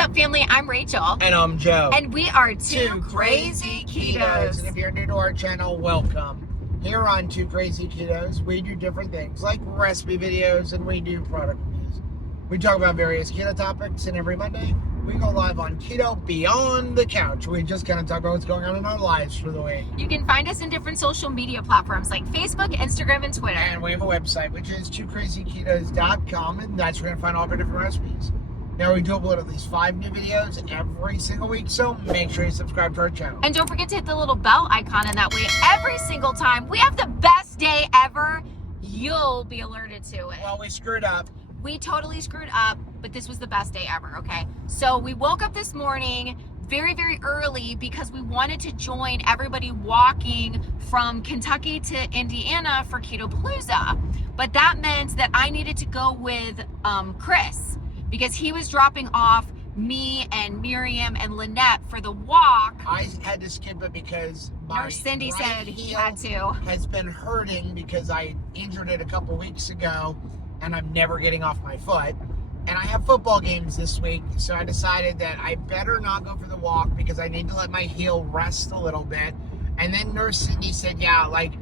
up, family? I'm Rachel. And I'm Joe. And we are Two Crazy Ketos. And if you're new to our channel, welcome. Here on Two Crazy Ketos, we do different things like recipe videos and we do product reviews. We talk about various keto topics, and every Monday we go live on Keto Beyond the Couch. We just kind of talk about what's going on in our lives for the week. You can find us in different social media platforms like Facebook, Instagram, and Twitter. And we have a website, which is twocrazyketos.com, and that's where you're going to find all of our different recipes. Now, we do upload at least 5 new videos every single week, so make sure you subscribe to our channel. And don't forget to hit the little bell icon, and that way every single time we have the best day ever, you'll be alerted to it. Well, we screwed up. We totally screwed up, but this was the best day ever, okay? So we woke up this morning very, very early because we wanted to join everybody walking from Kentucky to Indiana for Keto Pa-Lou-Za. But that meant that I needed to go with Chris because he was dropping off me and Miriam and Lynette for the walk. I had to skip it because my Cindy right said he heel had to. has been hurting because I injured it a couple weeks ago, and I'm never getting off my foot. And I have football games this week, so I decided that I better not go for the walk because I need to let my heel rest a little bit. And then Nurse Cindy said, yeah, like,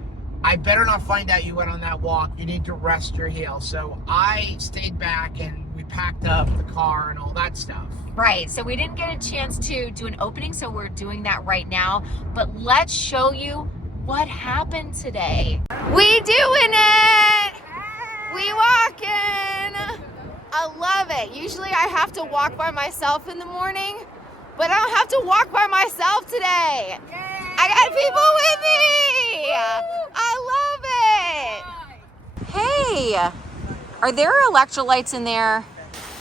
I better not find out you went on that walk. You need to rest your heel. So I stayed back and we packed up the car and all that stuff. Right, so we didn't get a chance to do an opening, so we're doing that right now. But let's show you what happened today. We doing it! We walking! I love it. Usually I have to walk by myself in the morning, but I don't have to walk by myself today. Yay. I got people with me. I love it. Hey, are there electrolytes in there?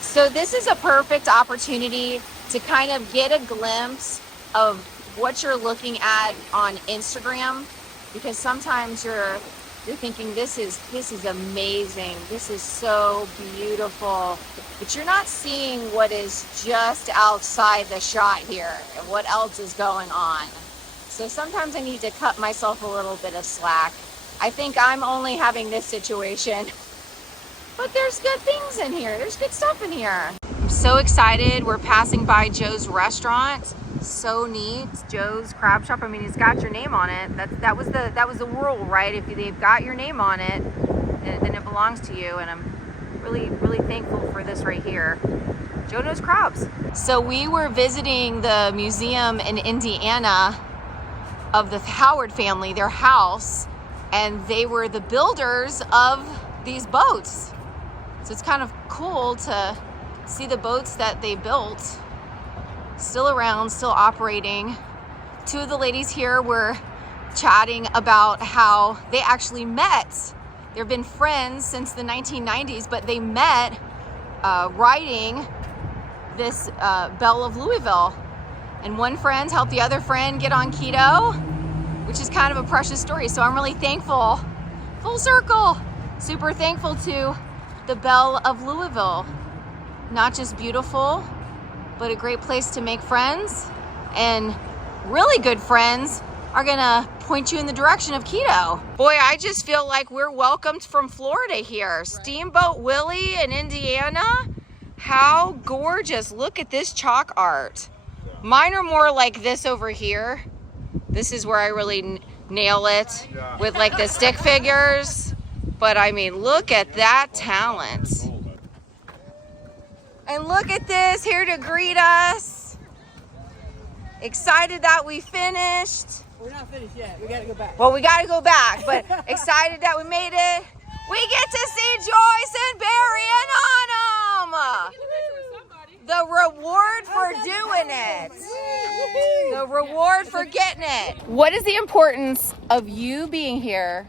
So this is a perfect opportunity to kind of get a glimpse of what you're looking at on Instagram, because sometimes you're thinking this is amazing, this is so beautiful, but you're not seeing what is just outside the shot here and what else is going on. So sometimes I need to cut myself a little bit of slack. I think I'm only having this situation, but there's good things in here. There's good stuff in here. I'm so excited. We're passing by Joe's restaurant. So neat. Joe's Crab Shop. I mean, it's got your name on it. That was the rule, right? If they've got your name on it, then it belongs to you. And I'm really, really thankful for this right here. Joe knows crabs. So we were visiting the museum in Indiana of the Howard family, their house, and they were the builders of these boats. So it's kind of cool to see the boats that they built still around, still operating. 2 of the ladies here were chatting about how they actually met. They've been friends since the 1990s, but they met riding this Belle of Louisville. And one friend helped the other friend get on keto, which is kind of a precious story. So I'm really thankful, full circle, super thankful to the Belle of Louisville. Not just beautiful, but a great place to make friends, and really good friends are gonna point you in the direction of keto. Boy, I just feel like we're welcomed from Florida here. Steamboat Willie in Indiana. How gorgeous. Look at this chalk art. Mine are more like this over here. This is where I really nail it with like the stick figures. But I mean, look at that talent. And look at this, here to greet us. Excited that we finished. We're not finished yet. We gotta go back. Well, we gotta go back, but excited that we made it. We get to see Joyce and Barry and Autumn. The reward for doing it. The reward for getting it. What is the importance of you being here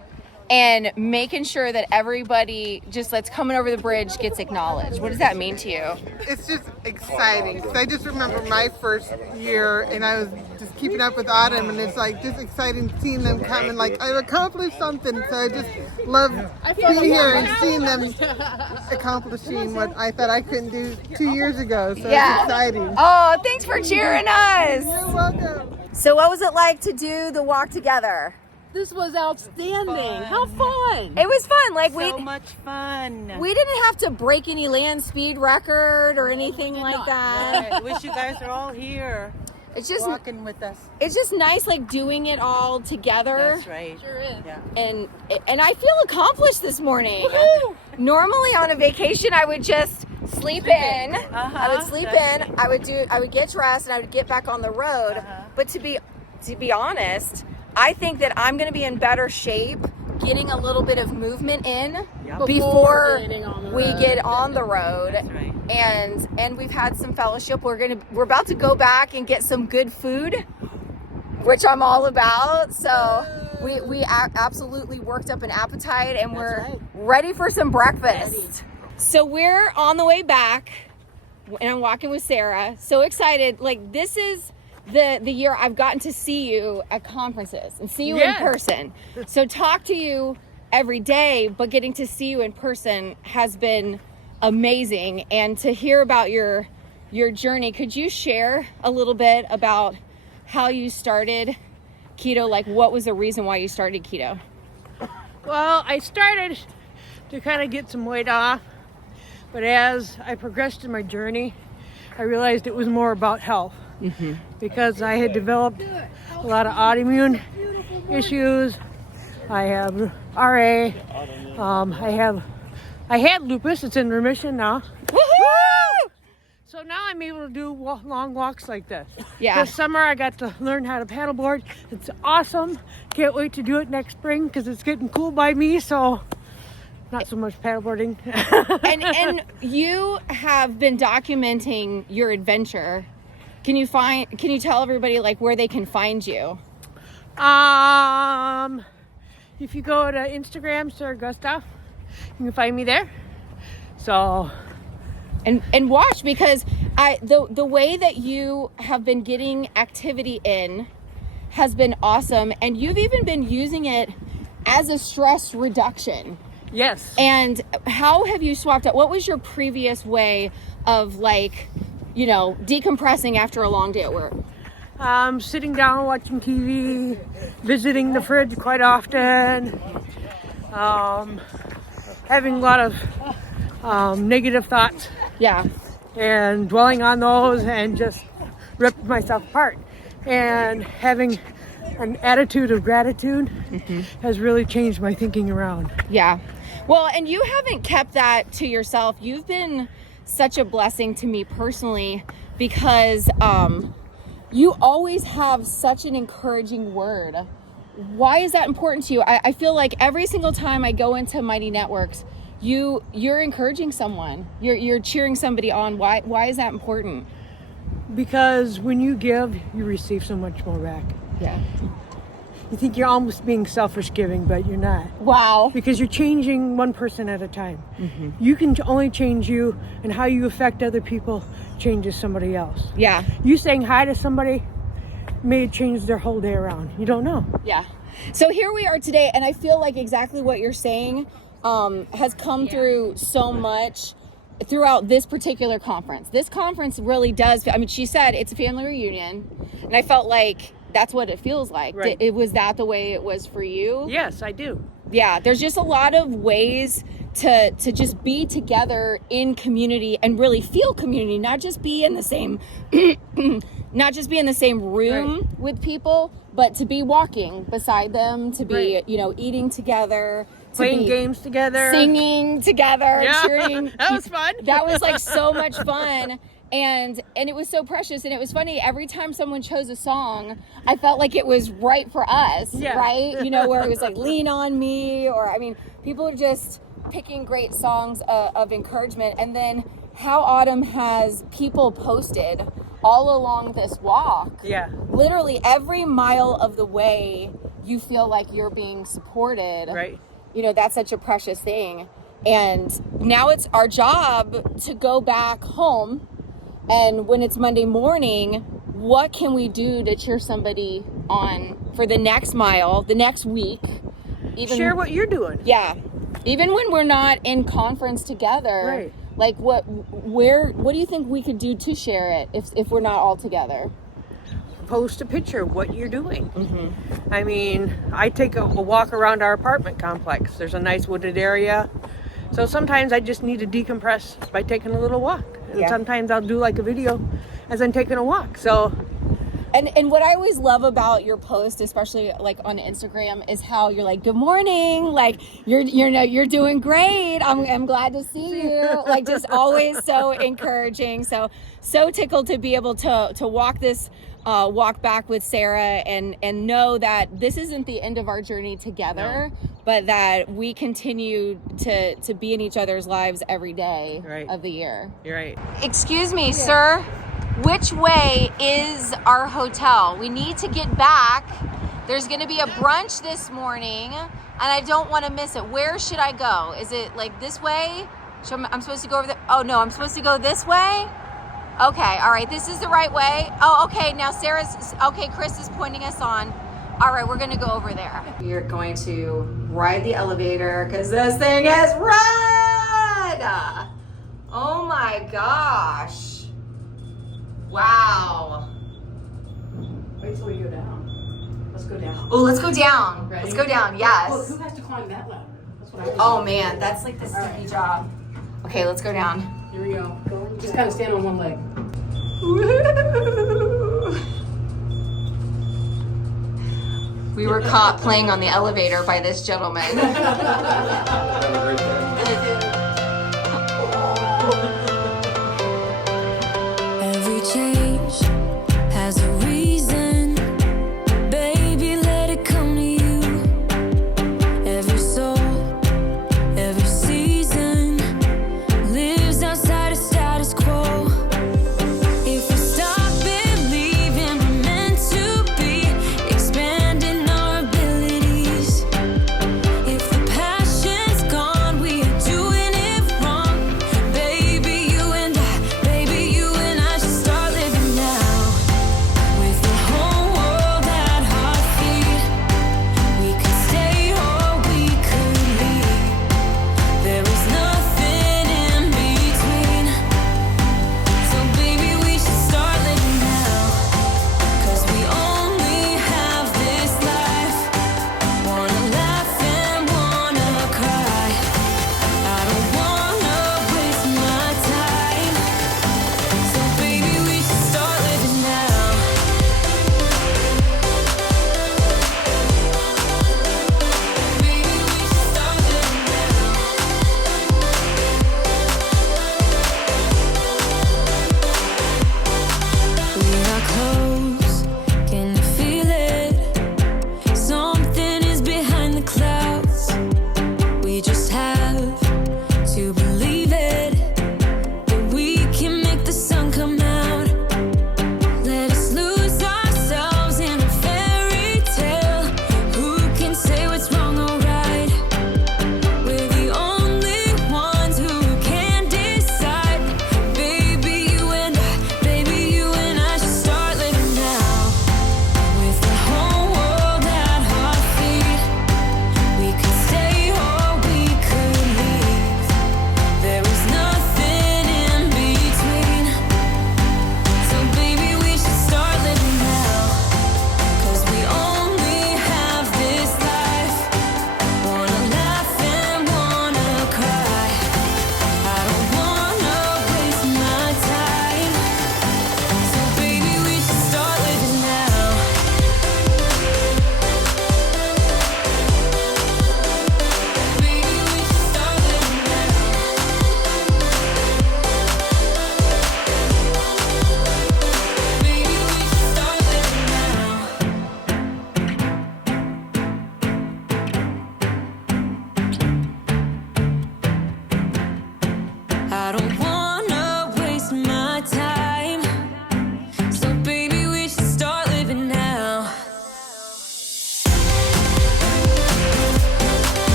and making sure that everybody just that's coming over the bridge gets acknowledged? What does that mean to you? It's just exciting. So I just remember my first year, and I was just keeping up with Autumn, and it's like just exciting seeing them come and like I've accomplished something. So I just love being here and seeing them accomplishing what I thought I couldn't do 2 years ago. So it's exciting. Oh, thanks for cheering us. You're welcome. So what was it like to do the walk together? This was outstanding. How fun! It was fun. Like So much fun. we didn't have to break any land speed record or anything like that. I wish you guys are all here It's just walking with us. it's just nice like doing it all together. That's right. Sure is. Yeah. And I feel accomplished this morning. Normally on a vacation I would just sleep in. I would sleep in. I would get dressed and I would get back on the road. But to be honest, I think that I'm going to be in better shape getting a little bit of movement in before we get on the road. That's right. And we've had some fellowship. We're about to go back and get some good food, which I'm all about. So we absolutely worked up an appetite and we're ready for some breakfast. So we're on the way back and I'm walking with Sarah. So excited. Like this is the year I've gotten to see you at conferences and see you in person. So talk to you every day, but getting to see you in person has been amazing. And to hear about your journey, could you share a little bit about how you started keto? Like what was the reason why you started keto? Well, I started to kind of get some weight off, but as I progressed in my journey, I realized it was more about health. Because I had developed a lot of autoimmune issues. I have RA. I had lupus. It's in remission now. Woohoo! So now I'm able to do long walks like this. Yeah. This summer I got to learn how to paddleboard. It's awesome. Can't wait to do it next spring because it's getting cool by me. So not so much paddleboarding. And you have been documenting your adventure. Can you tell everybody like where they can find you? If you go to Instagram, Sarah Gustav, you can find me there. So, and watch, because the way that you have been getting activity in has been awesome, and you've even been using it as a stress reduction. yes. And how have you swapped out? What was your previous way of like, decompressing after a long day at work? Sitting down watching TV, visiting the fridge quite often, having a lot of negative thoughts Yeah. and dwelling on those and just ripped myself apart. And having an attitude of gratitude has really changed my thinking around. Yeah. Well, and you haven't kept that to yourself. You've been such a blessing to me personally because you always have such an encouraging word. Why is that important to you? I feel like every single time I go into Mighty Networks, you're encouraging someone. You're cheering somebody on. Why is that important? Because when you give, you receive so much more back. Yeah. You think you're almost being selfish giving, but you're not. Wow. Because you're changing one person at a time. You can only change you, and how you affect other people changes somebody else. Yeah. You saying hi to somebody may change their whole day around. You don't know. Yeah. So here we are today, and I feel like exactly what you're saying has come through so much throughout this particular conference. This conference really does, she said it's a family reunion, and I felt like that's what it feels like. Right. Was that the way it was for you? Yes, I do. Yeah, there's just a lot of ways to just be together in community and really feel community, not just be in the same room with people, but to be walking beside them, to be, eating together, Playing games together, singing together, cheering. That was fun. That was like so much fun. And it was so precious, and it was funny. Every time someone chose a song, I felt like it was right for us, right? Where it was like "Lean on Me," or people are just picking great songs of encouragement. And then how Autumn has people posted all along this walk. Yeah. Literally every mile of the way, you feel like you're being supported. Right. That's such a precious thing. And now it's our job to go back home. And when it's Monday morning, what can we do to cheer somebody on for the next mile, the next week? Share what you're doing. Yeah. Even when we're not in conference together. Right. Like what do you think we could do to share it if we're not all together? post a picture of what you're doing. I mean, I take a walk around our apartment complex. There's a nice wooded area. So sometimes I just need to decompress by taking a little walk. And sometimes I'll do like a video as I'm taking a walk. So And what I always love about your post, especially like on Instagram, is how you're like, good morning, like you're doing great. I'm glad to see you. Like, just always so encouraging. So tickled to be able to walk this walk back with Sarah and know that this isn't the end of our journey together, but that we continue to be in each other's lives every day of the year. you're right. Excuse me, sir. Which way is our hotel? We need to get back. There's going to be a brunch this morning, and I don't want to miss it. Where should I go? Is it like this way? I'm supposed to go over there? Oh, no, I'm supposed to go this way? Okay, all right, this is the right way. Oh, okay, now Chris is pointing us on. All right, we're going to go over there. We're going to ride the elevator because this thing is red. Oh, my gosh. Wow. Wait till we go down. Let's go down. Oh, let's go down. Ready? Let's go down, yes. Well, who has to climb that ladder? That's what I Oh man, that's like the sticky job. Okay, let's go down. Here we go. Just kind of stand on one leg. Woo! We were caught playing on the elevator by this gentleman. Every change has a reason. Baby, let it come to you. Every soul, every season lives outside of status quo. If we stop believing we're meant to be, expanding our abilities. If the passion's gone, we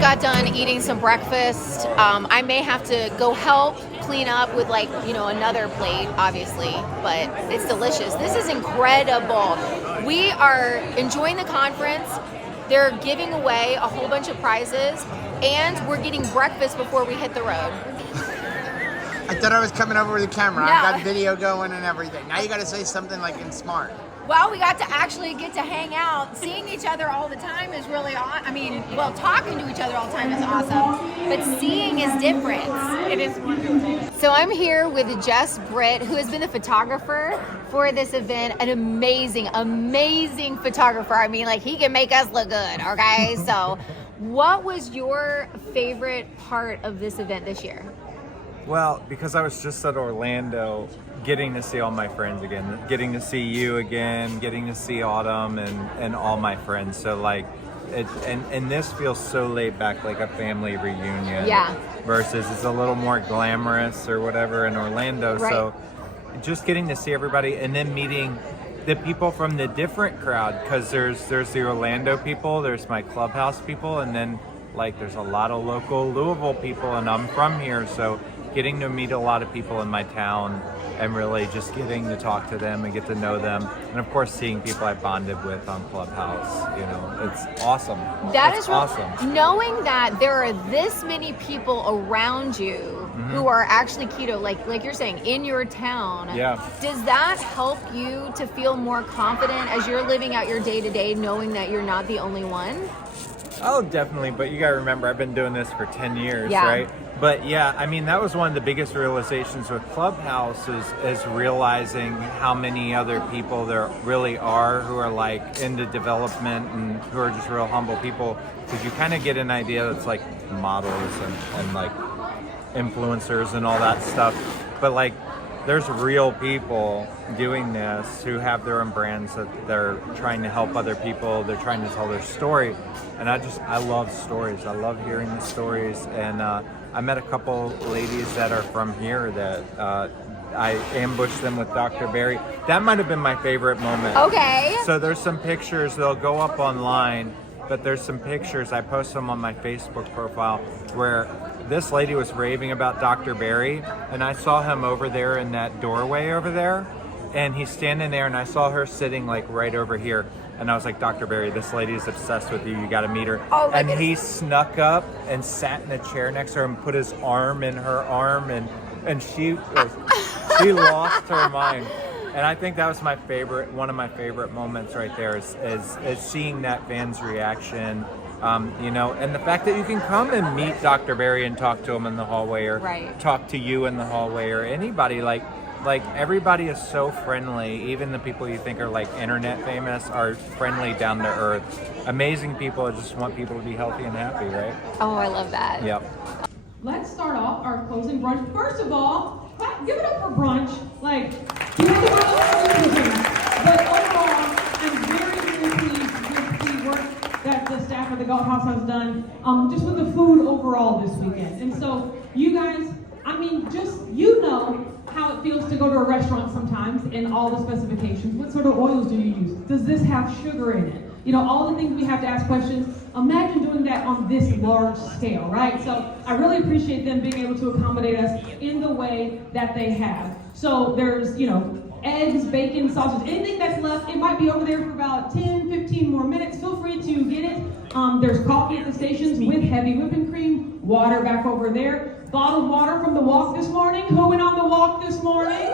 got done eating some breakfast. I may have to go help clean up with another plate, obviously, but it's delicious. This is incredible. We are enjoying the conference. They're giving away a whole bunch of prizes, and we're getting breakfast before we hit the road. I thought I was coming over with a camera. No. I've got video going and everything. Now you got to say something like in smart. Well, we got to actually get to hang out. Seeing each other all the time is really awesome. Talking to each other all the time is awesome, but seeing is different. It is wonderful. So I'm here with Jess Britt, who has been the photographer for this event. An amazing, amazing photographer. He can make us look good, okay? So what was your favorite part of this event this year? Well, because I was just at Orlando, getting to see all my friends again, getting to see you again, getting to see Autumn and all my friends. So and this feels so laid back, like a family reunion. Yeah. Versus it's a little more glamorous or whatever in Orlando. Right. So just getting to see everybody and then meeting the people from the different crowd, because there's the Orlando people, there's my clubhouse people, and then there's a lot of local Louisville people, and I'm from here, so getting to meet a lot of people in my town and really just getting to talk to them and get to know them. And of course, seeing people I bonded with on Clubhouse, it's awesome. It's awesome. Knowing that there are this many people around you who are actually keto, like you're saying, in your town. Yeah. Does that help you to feel more confident as you're living out your day-to-day, knowing that you're not the only one? Oh, definitely. But you got to remember, I've been doing this for 10 years, Yeah. right? But yeah, that was one of the biggest realizations with Clubhouse is realizing how many other people there really are who are into development and who are just real humble people. Because you kind of get an idea that's models and influencers and all that stuff. But there's real people doing this who have their own brands that they're trying to help other people. They're trying to tell their story. And I love stories. I love hearing the stories. And I met a couple ladies that are from here that I ambushed them with Dr. Barry. That might have been my favorite moment. Okay. So there's some pictures, they'll go up online, but there's some pictures, I post them on my Facebook profile, where this lady was raving about Dr. Barry, and I saw him over there in that doorway over there, and he's standing there, and I saw her sitting right over here, and I was like, Dr. Barry, this lady is obsessed with you, you gotta meet her. Oh, and he snuck up and sat in a chair next to her and put his arm in her arm, and she lost her mind. And I think that was one of my favorite moments right there is seeing that fan's reaction, and the fact that you can come and meet Dr. Barry and talk to him in the hallway, or talk to you in the hallway, or anybody. Everybody is so friendly. Even the people you think are internet famous are friendly, down to earth. Amazing people that just want people to be healthy and happy, right? Oh, I love that. Yep. Let's start off our closing brunch. First of all, give it up for brunch. You have to go but overall, I'm very, very pleased with the work that the staff of the Golf House has done, just with the food overall this weekend. And so, you guys, how it feels to go to a restaurant sometimes and all the specifications. What sort of oils do you use? Does this have sugar in it? All the things we have to ask questions. Imagine doing that on this large scale, right? So I really appreciate them being able to accommodate us in the way that they have. So there's, eggs, bacon, sausage, anything that's left, it might be over there for about 10, 15 more minutes. Feel free to get it. There's coffee at the stations with heavy whipping cream, water back over there. Bottled water from the walk this morning. Who went on the walk this morning?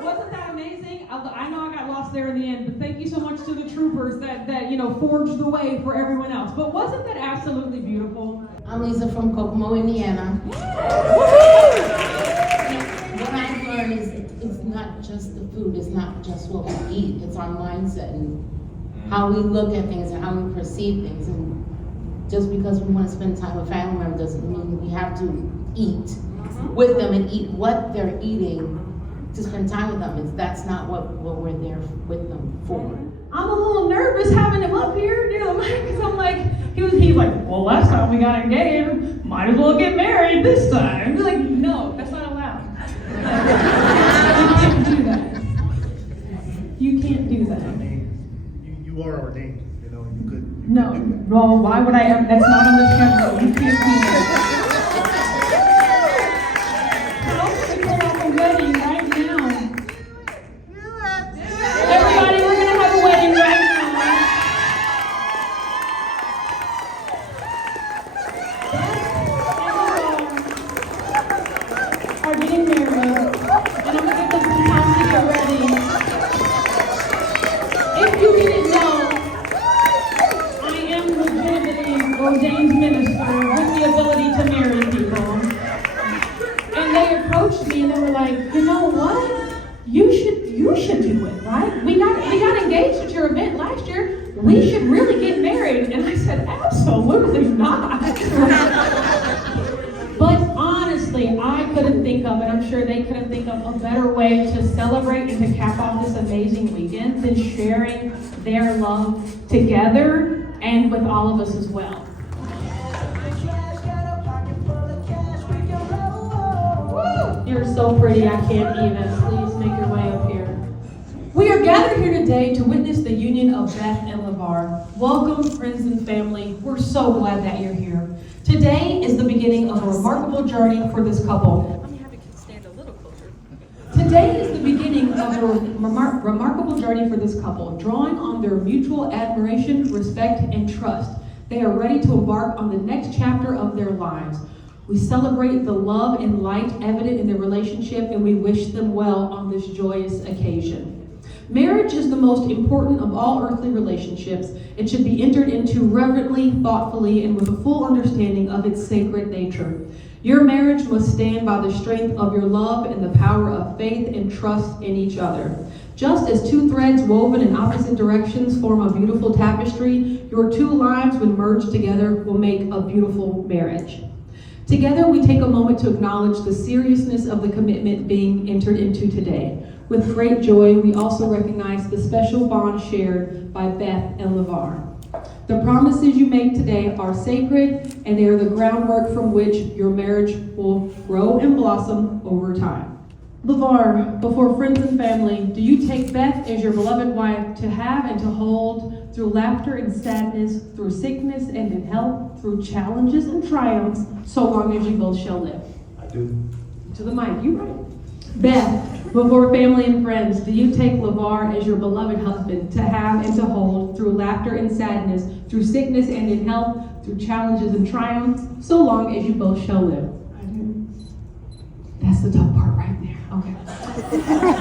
Wasn't that amazing? I know I got lost there in the end, but thank you so much to the troopers that forged the way for everyone else. But wasn't that absolutely beautiful? I'm Lisa from Kokomo, Indiana. What I've learned is it's not just the food, it's not just what we eat, it's our mindset and how we look at things and how we perceive things. And just because we want to spend time with family members doesn't mean we have to eat with them and eat what they're eating to spend time with them. That's not what we're there with them for. I'm a little nervous having him up here, because I'm he's like, well, last time we got engaged, might as well get married this time. I'm no, that's not allowed. You can't do that. You are ordained. You know, you could. No, why would I? That's not on the schedule. You can't do that. We pull off a wedding right now. Everybody, we're gonna have a wedding right now. Are getting married, and I'm gonna give them some time to get ready. If you didn't know, I am legitimately ordained minister with the ability to marry people. And they approached me and they were like, you know what? You should do it, right? We got engaged at your event last year. We should really get married. And I said, absolutely not. But honestly, I couldn't think of, and I'm sure they couldn't think of, a better way to celebrate and to cap off this amazing weekend than sharing their love together and with all of us as well. You're so pretty, I can't even. Please make your way up here. We are gathered here today to witness the union of Beth and LeVar. Welcome, friends and family. We're so glad that you're here. Today is the beginning of a remarkable journey for this couple. I'm having to stand a little closer. Today is the beginning of a remarkable journey for this couple, drawing on their mutual admiration, respect, and trust. They are ready to embark on the next chapter of their lives. We celebrate the love and light evident in their relationship, and we wish them well on this joyous occasion. Marriage is the most important of all earthly relationships. It should be entered into reverently, thoughtfully, and with a full understanding of its sacred nature. Your marriage must stand by the strength of your love and the power of faith and trust in each other. Just as two threads woven in opposite directions form a beautiful tapestry, your two lives, when merged together, will make a beautiful marriage. Together, we take a moment to acknowledge the seriousness of the commitment being entered into today. With great joy, we also recognize the special bond shared by Beth and LeVar. The promises you make today are sacred, and they are the groundwork from which your marriage will grow and blossom over time. LeVar, before friends and family, do you take Beth as your beloved wife to have and to hold through laughter and sadness, through sickness and in health, through challenges and triumphs, so long as you both shall live? I do. To the mic, you right. Beth, before family and friends, do you take LeVar as your beloved husband to have and to hold through laughter and sadness, through sickness and in health, through challenges and triumphs, so long as you both shall live? I do. That's the tough part right there. Okay.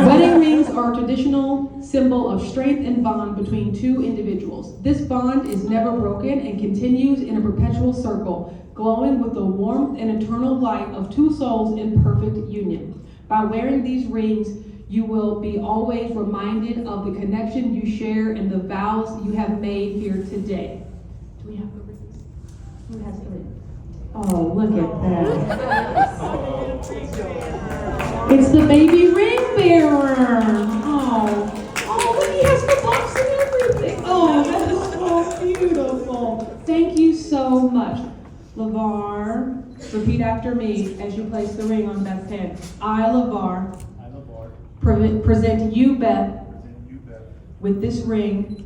Wedding rings are a traditional symbol of strength and bond between two individuals. This bond is never broken and continues in a perpetual circle, glowing with the warmth and eternal light of two souls in perfect union. By wearing these rings, you will be always reminded of the connection you share and the vows you have made here today. Do we have the rings? Who has the rings? Oh, look at that. It's the baby ring bearer. Oh, he has the box and everything. Oh, that is so beautiful. Thank you so much. LeVar, repeat after me as you place the ring on Beth's hand. I, LeVar, present you, Beth, with this ring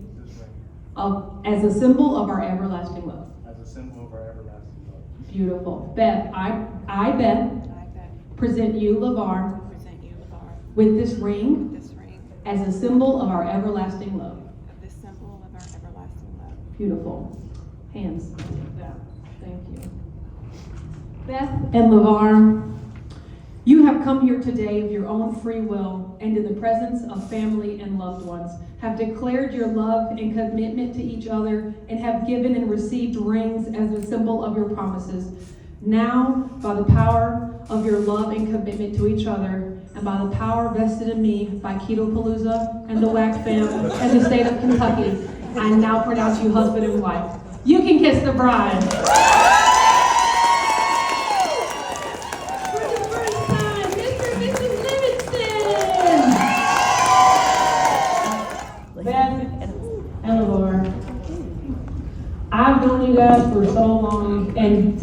as a symbol of our everlasting love. As a symbol of our everlasting love. Beautiful. Beth, I, Beth, present you, LeVar, with this ring as a symbol of our everlasting love. Beautiful. Hands. Thank you. Beth and LeVar, you have come here today of your own free will and in the presence of family and loved ones, have declared your love and commitment to each other, and have given and received rings as a symbol of your promises. Now, by the power of your love and commitment to each other, and by the power vested in me by Keto Pa-Lou-Za and the WAC fam and the state of Kentucky, I now pronounce you husband and wife. You can kiss the bride. I've known you guys for so long, and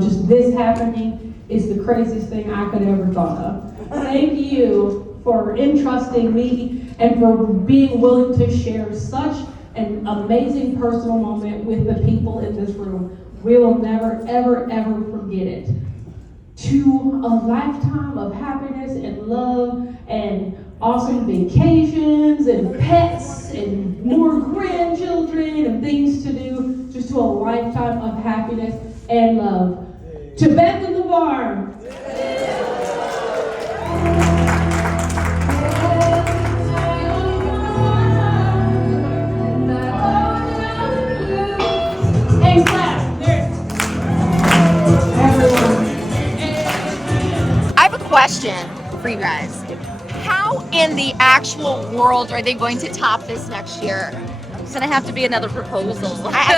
just this happening is the craziest thing I could ever thought of. Thank you for entrusting me and for being willing to share such an amazing personal moment with the people in this room. We will never, ever, ever forget it. To a lifetime of happiness and love and awesome vacations and pets and more grandchildren and things to do, just to a lifetime of happiness and love. To Beth in the Barn. Hey, clap. There. Everyone. I have a question for you guys. How in the actual world are they going to top this next year? It's gonna have to be another proposal.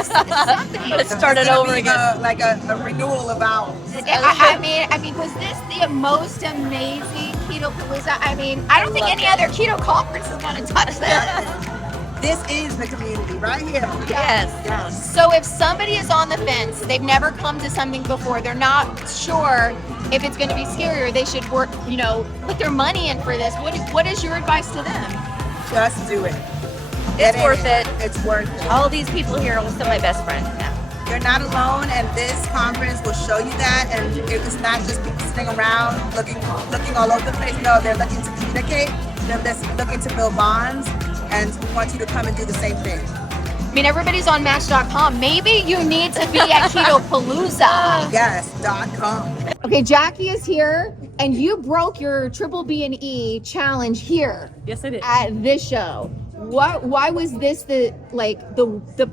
Something. Let's start it over again. Like a renewal of vows. I mean, was this the most amazing Keto Pa-Lou-Za? I mean, I don't think any other keto conference is going to touch this. This is the community right here. Yes. So if somebody is on the fence, they've never come to something before, they're not sure if it's going to be scary or they should work, put their money in for this. What is your advice to them? Just do it. It's worth it. It's worth it. All these people here are also my best friends now. You're not alone, and this conference will show you that. And it's not just people sitting around looking all over the place. No, they're looking to communicate. They're looking to build bonds, and want you to come and do the same thing. I mean, everybody's on Match.com. Maybe you need to be at Keto Pa-Lou-Za. Yes, .com. Okay, Jackie is here, and you broke your triple B&E challenge here. Yes, I did. At this show. Why was this the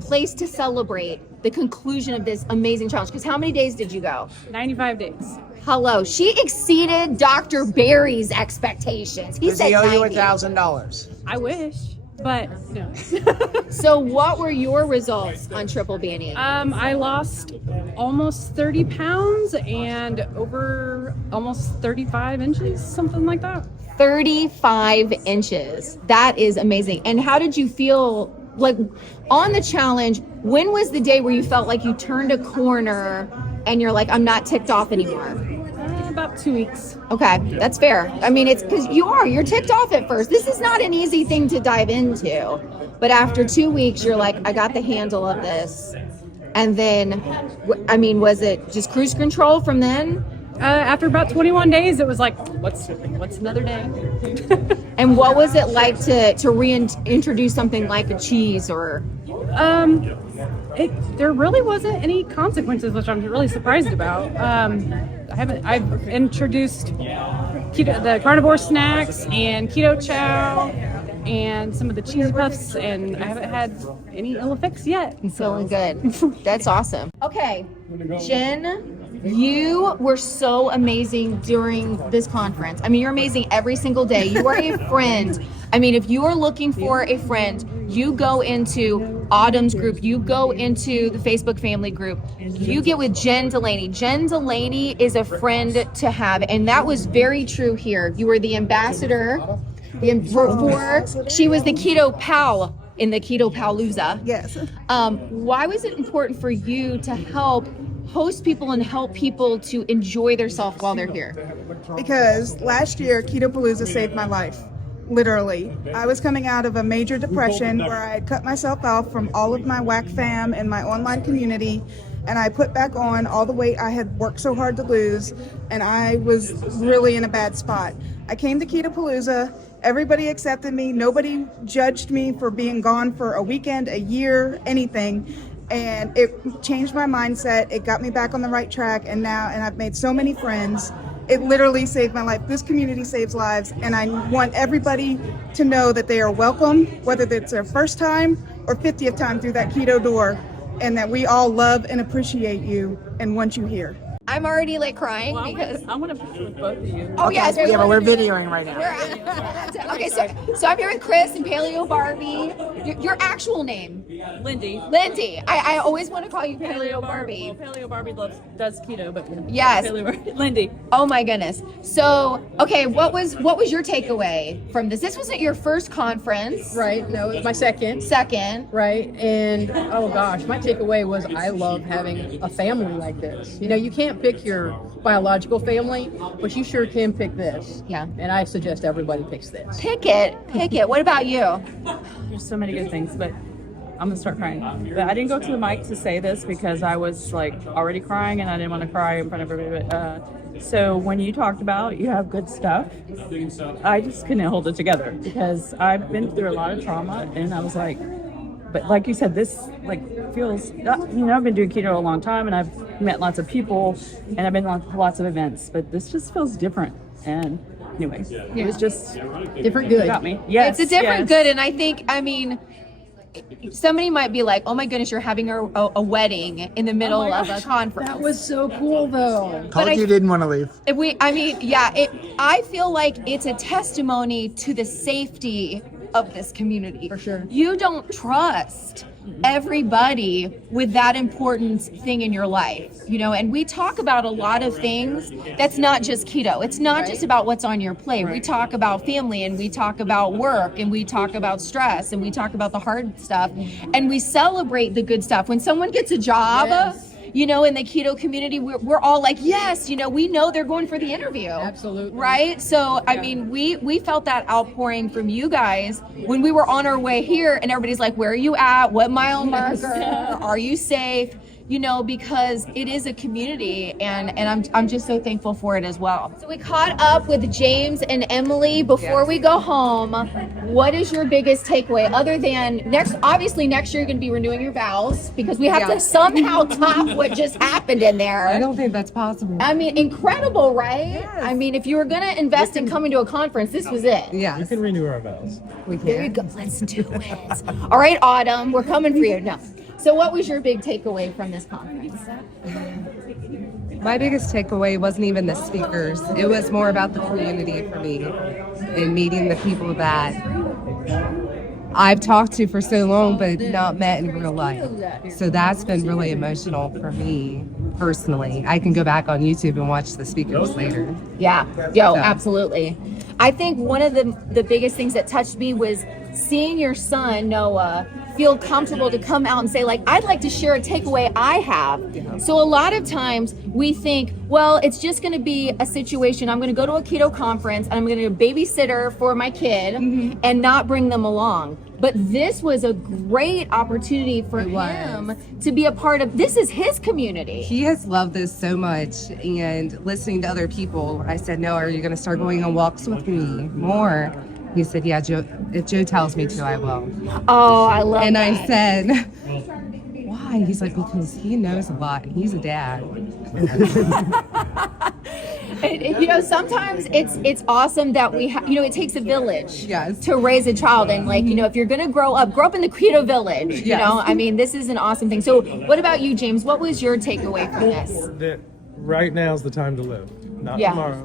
place to celebrate the conclusion of this amazing challenge? Because how many days did you go? 95 days. Hello, she exceeded Dr. Barry's expectations. He said Does he owe you 90. $1,000. I wish, but no. So what were your results on triple B&E? I lost almost 30 pounds and over almost 35 inches, something like that. 35 inches. That is amazing. And how did you feel like on the challenge? When was the day where you felt like you turned a corner and you're like, I'm not ticked off anymore? About 2 weeks. Okay, that's fair. I mean, it's because you're ticked off at first. This is not an easy thing to dive into. But after 2 weeks, you're like, I got the handle of this. And then, I mean, was it just cruise control from then? After about 21 days, it was like, what's another day? And what was it like to reintroduce something like a cheese or? There really wasn't any consequences, which I'm really surprised about. I've introduced the carnivore snacks and keto chow and some of the cheese puffs, and I haven't had any ill effects yet. I'm feeling good. That's awesome. Okay, Jen, you were so amazing during this conference. I mean, you're amazing every single day. You are a friend. I mean, if you are looking for a friend, you go into Autumn's group, you go into the Facebook family group, you get with Jen Delaney. Jen Delaney is a friend to have, and that was very true here. You were the ambassador she was the Keto Pal in the Keto Pa-Lou-Za. Yes. Why was it important for you to help host people and help people to enjoy themselves while they're here? Because last year, Keto Pa-Lou-Za saved my life. Literally. I was coming out of a major depression where I had cut myself off from all of my WAC fam and my online community, and I put back on all the weight I had worked so hard to lose, and I was really in a bad spot. I came to Keto Pa-Lou-Za. Everybody accepted me. Nobody judged me for being gone for a weekend, a year, anything. And it changed my mindset. It got me back on the right track. And I've made so many friends. It literally saved my life. This community saves lives. And I want everybody to know that they are welcome, whether it's their first time or 50th time through that keto door, and that we all love and appreciate you and want you here. I'm already crying because I want to picture with both of you. Oh yes, yeah, but we're videoing right now. Okay, so I'm here with Chris and Paleo Barbie. Your actual name? Lindy. Lindy. I always want to call you Paleo Barbie. Well, Paleo Barbie does keto, but yes. Lindy. Oh my goodness. So, okay, what was your takeaway from this? This wasn't your first conference, right? No, it was my second. Right, and oh gosh, my takeaway was I love having a family like this. You know, you can't pick your biological family, but you sure can pick this. Yeah. And I suggest everybody picks this. Pick it. What about you? There's so many good things, but gonna start crying. But I didn't go to the mic to say this because I was like already crying and I didn't want to cry in front of everybody. But, so when you talked about you have good stuff, I just couldn't hold it together because I've been through a lot of trauma, and I was like, but like you said, this like feels, I've been doing keto a long time and I've met lots of people and I've been to lots of events, but this just feels different. And anyway, it was just Different good. got me. Yes, It's a different yes. good. And I think, somebody might be like, oh my goodness, you're having a wedding in the middle of a conference. That was so cool, though. Told you didn't want to leave. I feel like it's a testimony to the safety of this community. For sure. You don't trust everybody with that important thing in your life, and we talk about a lot of things that's not just keto. It's not just about what's on your plate. We talk about family, and we talk about work, and we talk about stress, and we talk about the hard stuff, and we celebrate the good stuff. When someone gets a job, in the keto community, we're all like, yes, we know they're going for the interview. Absolutely. Right? So, we felt that outpouring from you guys when we were on our way here, and everybody's like, where are you at? What mile marker? Are you safe? Because it is a community, and I'm just so thankful for it as well. So we caught up with James and Emily before we go home. What is your biggest takeaway other than next year you're going to be renewing your vows because we have to somehow top what just happened in there. I don't think that's possible. Incredible, right? Yes. If you were going to invest in coming to a conference, this was it. Yes. We can renew our vows. We can. There you go. Let's do it. All right, Autumn, we're coming for you. No. So what was your big takeaway from this conference? My biggest takeaway wasn't even the speakers. It was more about the community for me and meeting the people that I've talked to for so long but not met in real life. So that's been really emotional for me personally. I can go back on YouTube and watch the speakers later. Yeah, absolutely. I think one of the biggest things that touched me was seeing your son, Noah, feel comfortable to come out and say, like, I'd like to share a takeaway I have. Yeah. So a lot of times we think, well, it's just going to be a situation. I'm going to go to a keto conference and I'm going to be a babysitter for my kid and not bring them along. But this was a great opportunity for him to be a part of. This is his community. He has loved this so much, and listening to other people, I said, no, are you going to start going on walks with me more? He said, yeah, Joe, if Joe tells me to, I will. Oh, I love and that. I said, why? He's like, because he knows a lot. He's a dad. Sometimes it's awesome that we have, it takes a village to raise a child. And if you're going to grow up in the keto village, this is an awesome thing. So what about you, James? What was your takeaway from this? That right now is the time to live, not tomorrow.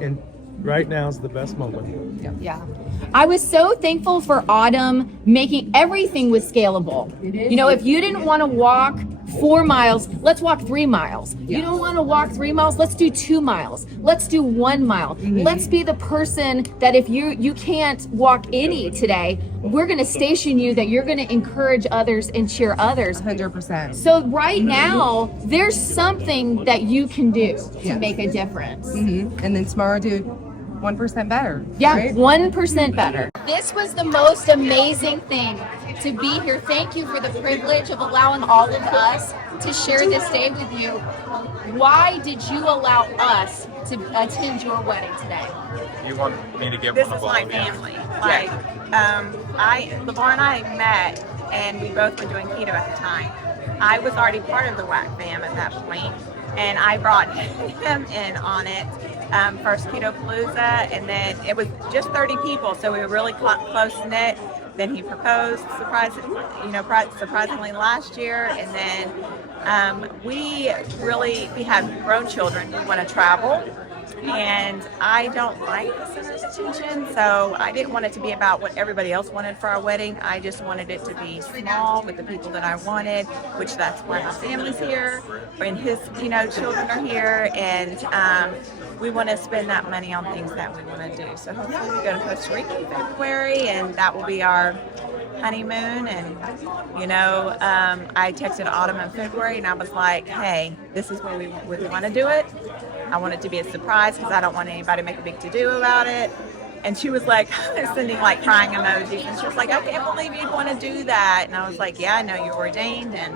And right now is the best moment. Yeah. I was so thankful for Autumn making everything was scalable. If you didn't want to walk 4 miles, let's walk 3 miles. You don't want to walk 3 miles, let's do 2 miles. Let's do 1 mile. Let's be the person that if you can't walk any today, we're going to station you that you're going to encourage others and cheer others. 100%. So right now, there's something that you can do to make a difference. And then tomorrow do 1% better. Yeah, right? 1% better. This was the most amazing thing to be here. Thank you for the privilege of allowing all of us to share this day with you. Why did you allow us to attend your wedding today? You want me to give This one is of my all? family. LeVar and I met, and we both were doing keto at the time. I was already part of the WAC fam at that point, and I brought him in on it. First Keto Pa-Lou-Za, and then it was just 30 people, so we were really close knit. Then he proposed, surprisingly last year, and then we have grown children. We want to travel, and I don't like this institution, so I didn't want it to be about what everybody else wanted for our wedding. I just wanted it to be small with the people that I wanted, which that's why my family's here, and his children are here, and we want to spend that money on things that we want to do. So hopefully we go to Costa Rica in February, and that will be our honeymoon. And I texted Autumn in February, and I was like, hey, this is where we want to do it. I want it to be a surprise because I don't want anybody to make a big to-do about it. And she was like sending like crying emojis, and she was like, I can't believe you'd want to do that. And I was like, yeah, I know you're ordained, and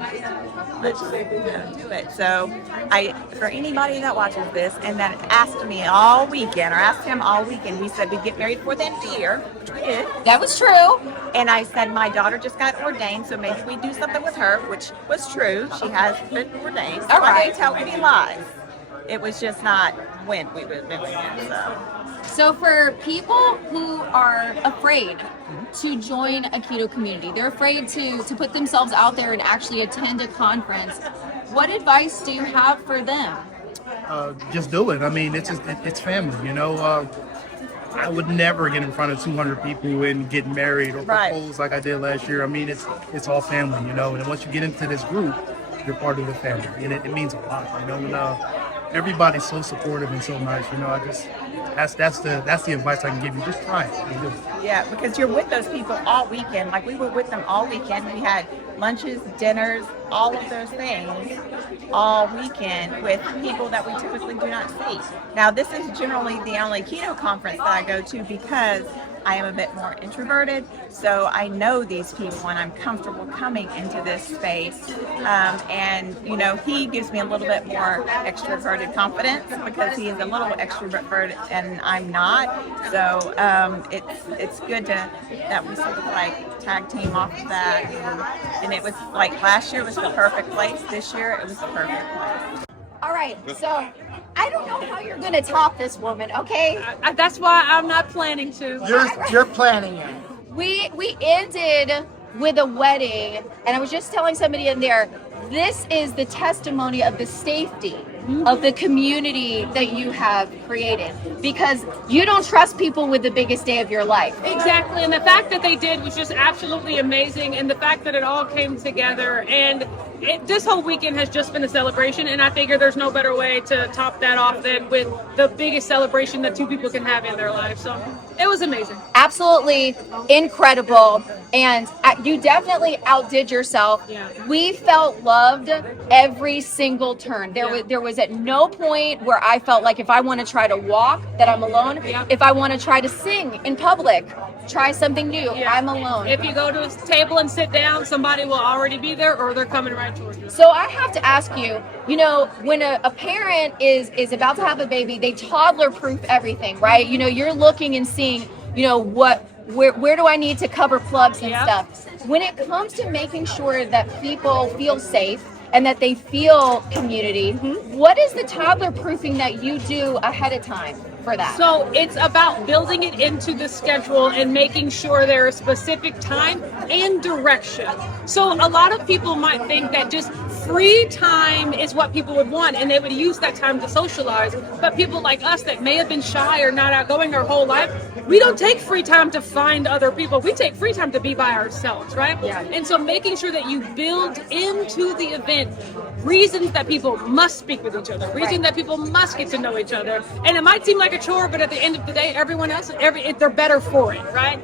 let's do it. So for anybody that watches this and that asked me all weekend, or asked him all weekend, we said we'd get married before the end of the year, which we did. That was true. And I said, my daughter just got ordained, so maybe we do something with her, which was true. She has been ordained. So All right. I didn't tell any lies. It was just not when we were doing it. So for people who are afraid to join a keto community, they're afraid to put themselves out there and actually attend a conference, what advice do you have for them? Just do it. I mean, it's family, you know. I would never get in front of 200 people and get married or propose like I did last year. I mean, it's all family, you know. And once you get into this group, you're part of the family, and it means a lot, you know. And everybody's so supportive and so nice, you know. That's the advice I can give you. Just try it. Yeah, because you're with those people all weekend. Like we were with them all weekend. We had lunches, dinners, all of those things all weekend with people that we typically do not see. Now, this is generally the only keto conference that I go to because I am a bit more introverted, so I know these people and I'm comfortable coming into this space. And you know, he gives me a little bit more extroverted confidence because he is a little extroverted and I'm not. So it's good that we sort of like tag team off of that. And it was like last year was the perfect place. This year it was the perfect place. All right, so I don't know how you're going to top this woman, okay? That's why I'm not planning to. You're planning it. We ended with a wedding, and I was just telling somebody in there, this is the testimony of the safety of the community that you have created, because you don't trust people with the biggest day of your life. Exactly, and the fact that they did was just absolutely amazing, and the fact that it all came together, and this whole weekend has just been a celebration, and I figure there's no better way to top that off than with the biggest celebration that two people can have in their lives. So it was amazing. Absolutely incredible, and you definitely outdid yourself. Yeah. We felt loved every single turn. There was at no point where I felt like if I want to try to walk, that I'm alone. Yeah. If I want to try to sing in public, try something new, I'm alone. If you go to a table and sit down, somebody will already be there, or they're coming right towards you. So I have to ask you, you know, when a parent is about to have a baby, they toddler proof everything, right? You know, you're looking and seeing, you know, where do I need to cover plugs and stuff. When it comes to making sure that people feel safe and that they feel community, what is the toddler proofing that you do ahead of time for that? So it's about building it into the schedule and making sure there is specific time and direction. So a lot of people might think that just free time is what people would want, and they would use that time to socialize. But people like us that may have been shy or not outgoing our whole life, we don't take free time to find other people. We take free time to be by ourselves, right? Yeah. And so making sure that you build into the event reasons that people must speak with each other, reasons that people must get to know each other. And it might seem like a chore, but at the end of the day, everyone else, they're better for it, right?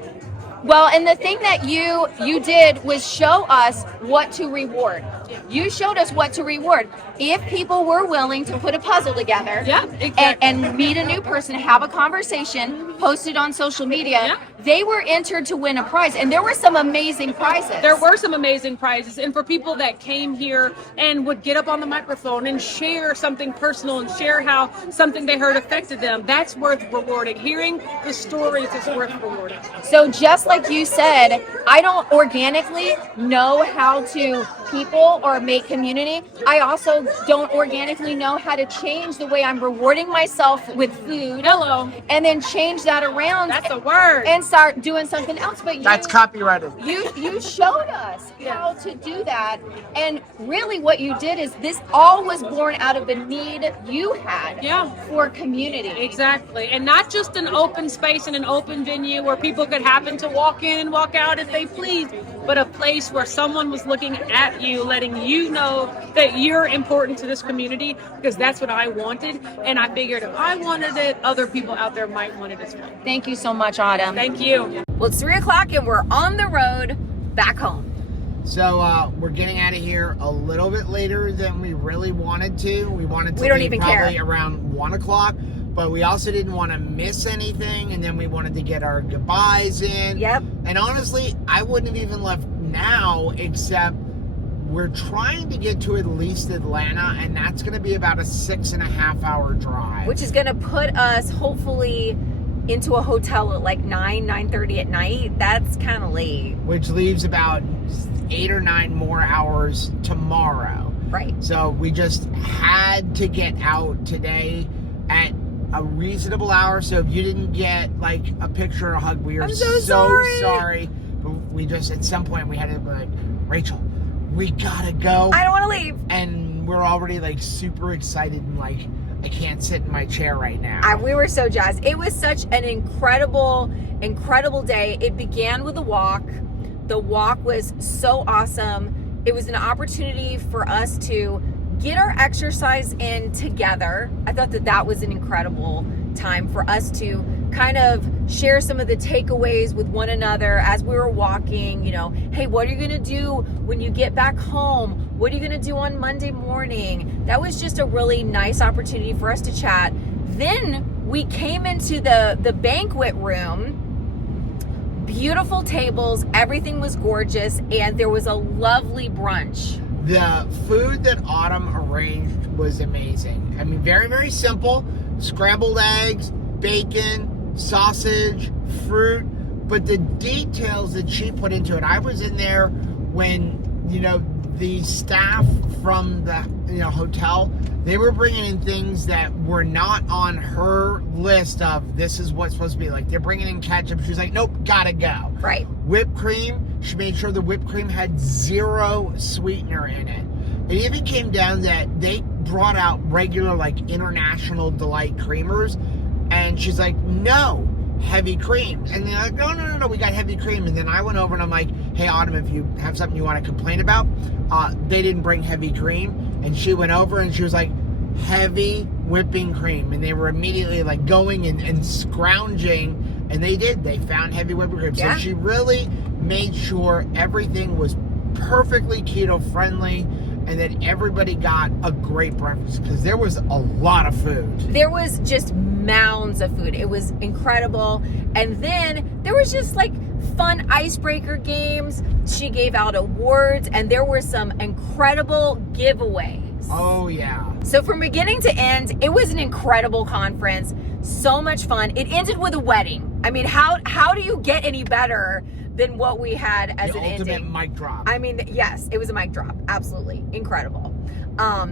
Well, and the thing that you did was show us what to reward. You showed us what to reward. If people were willing to put a puzzle together, and meet a new person, have a conversation, post it on social media, they were entered to win a prize. And there were some amazing prizes. There were some amazing prizes. And for people that came here and would get up on the microphone and share something personal and share how something they heard affected them, that's worth rewarding. Hearing the stories is worth rewarding. So just like you said, I don't organically know how to people or make community. I also don't organically know how to change the way I'm rewarding myself with food. Hello. And then change that around. That's a word. And start doing something else. But that's copyrighted. You showed us how to do that. And really what you did is this all was born out of the need you had for community. Exactly. And not just an open space and an open venue where people could happen to walk in and walk out if they pleased, but a place where someone was looking at you, letting you know that you're important to this community, because that's what I wanted. And I figured if I wanted it, other people out there might want it as well. Thank you so much, Autumn. Thank you. Well, it's 3:00 and we're on the road back home. So we're getting out of here a little bit later than we really wanted to. We wanted to We don't leave even probably care. around 1 o'clock, but we also didn't want to miss anything, and then we wanted to get our goodbyes in. Yep. And honestly, I wouldn't have even left now, except we're trying to get to at least Atlanta, and that's going to be about a 6.5 hour drive. Which is going to put us hopefully into a hotel at like 9:30 at night. That's kind of late. Which leaves about 8 or 9 more hours tomorrow. Right. So we just had to get out today at a reasonable hour. So if you didn't get like a picture or a hug, we are so sorry. But we just, at some point, we had to be like, Rachel, we gotta go. I don't want to leave. And we're already like super excited and like, I can't sit in my chair right now. We were so jazzed. It was such an incredible day. It began with a walk. The walk was so awesome. It was an opportunity for us to get our exercise in together. I thought that was an incredible time for us to kind of share some of the takeaways with one another as we were walking. You know, hey, what are you gonna do when you get back home? What are you gonna do on Monday morning? That was just a really nice opportunity for us to chat. Then we came into the banquet room. Beautiful tables, everything was gorgeous, and there was a lovely brunch. The food that Autumn arranged was amazing. I mean, very, very simple. Scrambled eggs, bacon, sausage, fruit, but the details that she put into it. I was in there when, you know, the staff from the hotel, they were bringing in things that were not on her list of this is what's supposed to be. Like, they're bringing in ketchup. She's like, nope, gotta go. Right. Whipped cream, she made sure the whipped cream had 0 sweetener in it. It even came down that they brought out regular, like, International Delight creamers, and she's like, no, heavy cream. And they're like, no, we got heavy cream. And then I went over and I'm like, hey, Autumn, if you have something you want to complain about, they didn't bring heavy cream. And she went over and she was like, heavy whipping cream. And they were immediately like going and scrounging, and they did. They found heavy whipping cream. Yeah. So she really made sure everything was perfectly keto friendly, and that everybody got a great breakfast, because there was a lot of food. There was just mounds of food. It was incredible. And then there was just like fun icebreaker games. She gave out awards, and there were some incredible giveaways. Oh, yeah. So from beginning to end, it was an incredible conference. So much fun. It ended with a wedding. I mean, how do you get any better than what we had as an ending? The ultimate mic drop. I mean, yes, it was a mic drop. Absolutely incredible.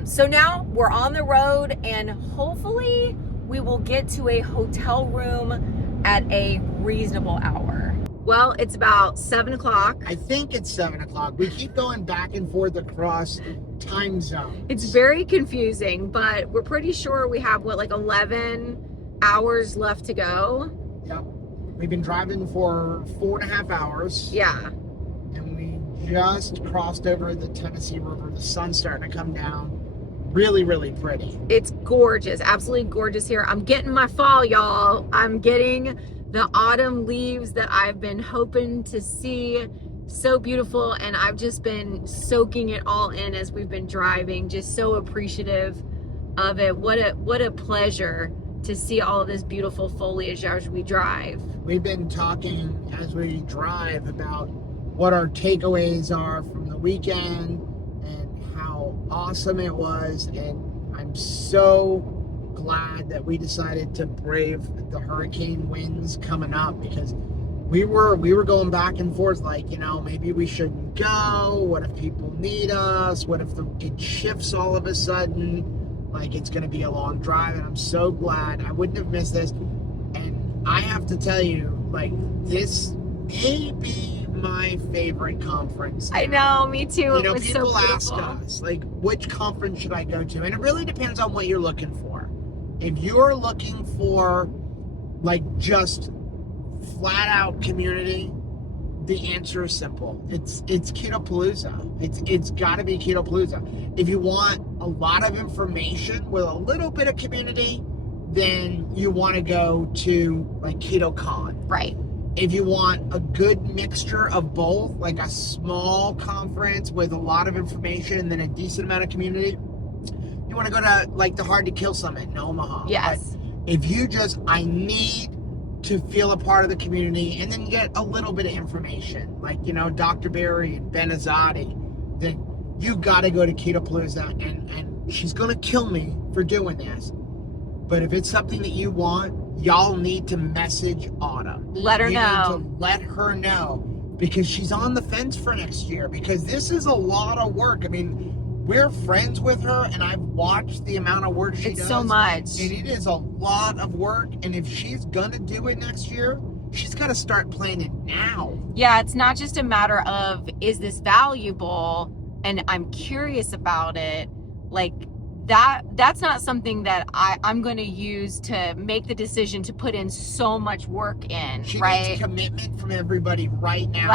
So now we're on the road, and hopefully we will get to a hotel room at a reasonable hour. Well, it's about 7 o'clock. I think it's 7 o'clock. We keep going back and forth across time zones. It's very confusing, but we're pretty sure we have, like 11 hours left to go? Yep. We've been driving for 4.5 hours. Yeah. And we just crossed over the Tennessee River. The sun's starting to come down. Really, really pretty. It's gorgeous. Absolutely gorgeous here. I'm getting my fall, y'all. I'm getting the autumn leaves that I've been hoping to see. So beautiful, and I've just been soaking it all in as we've been driving. Just so appreciative of it. What a pleasure to see all of this beautiful foliage as we drive. We've been talking as we drive about what our takeaways are from the weekend and how awesome it was, and I'm so glad that we decided to brave the hurricane winds coming up, because we were going back and forth like, maybe we shouldn't go. What if people need us? What if it shifts all of a sudden? Like, it's going to be a long drive, and I'm so glad. I wouldn't have missed this. And I have to tell you, like, this may be my favorite conference now. I know, me too. It was people so ask beautiful. us, like, which conference should I go to? And it really depends on what you're looking for. If you're looking for, like, just flat out community, the answer is simple. It's Keto Pa-Lou-Za. It's got to be Keto Pa-Lou-Za. If you want a lot of information with a little bit of community, then you want to go to like Keto Con. Right. If you want a good mixture of both, like a small conference with a lot of information and then a decent amount of community, you want to go to like the Hard to Kill Summit in Omaha. Yes. If you just, I need to feel a part of the community, and then get a little bit of information, like, you know, Dr. Barry and Ben Azadi, then you got to go to Keto Pa-Lou-Za, and she's going to kill me for doing this. But if it's something that you want, y'all need to message Autumn. Let her know. You need to let her know, because she's on the fence for next year, because this is a lot of work. I mean, we're friends with her, and I've watched the amount of work she does. It's so much. And it is a lot of work. And if she's gonna do it next year, she's got to start planning now. Yeah, it's not just a matter of, is this valuable? And I'm curious about it. Like, that's not something that I'm going to use to make the decision to put in so much work in, She right? needs commitment from everybody right now.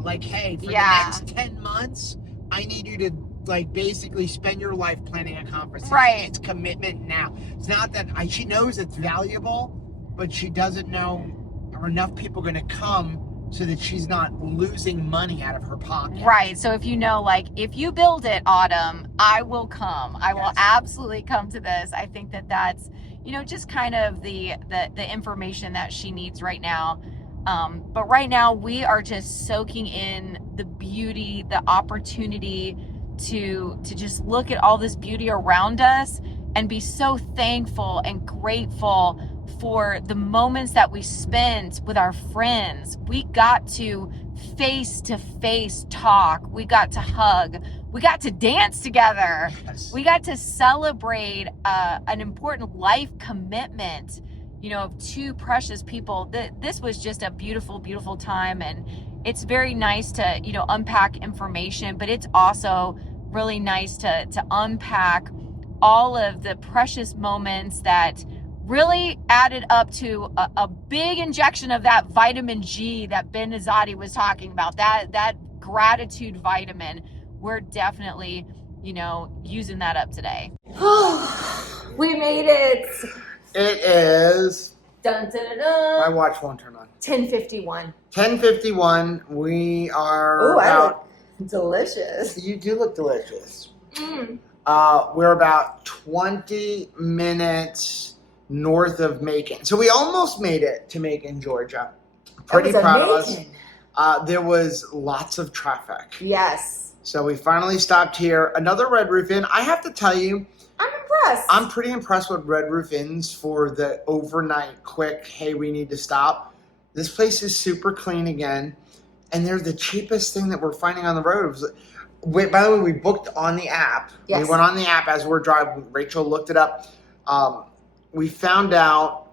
Like, hey, for the next 10 months, I need you to, like, basically spend your life planning a conference. Right. It's commitment now. It's not that she knows it's valuable, but she doesn't know, are enough people going to come so that she's not losing money out of her pocket. Right. So if you know, like, if you build it, Autumn, I will come. I will absolutely come to this. I think that's, you know, just kind of the information that she needs right now. But right now we are just soaking in the beauty, the opportunity to just look at all this beauty around us and be so thankful and grateful for the moments that we spent with our friends. We got to face-to-face talk. We got to hug. We got to dance together. Yes. We got to celebrate an important life commitment, you know, of two precious people. This was just a beautiful, beautiful time. And it's very nice to, you know, unpack information, but it's also really nice to unpack all of the precious moments that really added up to a big injection of that vitamin G that Ben Azadi was talking about, that gratitude vitamin. We're definitely, you know, using that up today. We made it. It is. Dun, dun, dun, dun. My watch won't turn on. 10:51. 10:51. We are Ooh, I about. look delicious. You do look delicious. Mm. We're about 20 minutes north of Macon. So we almost made it to Macon, Georgia. Pretty proud of us. There was lots of traffic. Yes. So we finally stopped here. Another Red Roof Inn. I have to tell you, I'm impressed. I'm pretty impressed with Red Roof Inns for the overnight quick, hey, we need to stop. This place is super clean again. And they're the cheapest thing that we're finding on the road. By the way, we booked on the app. Yes. We went on the app as we're driving. Rachel looked it up. We found out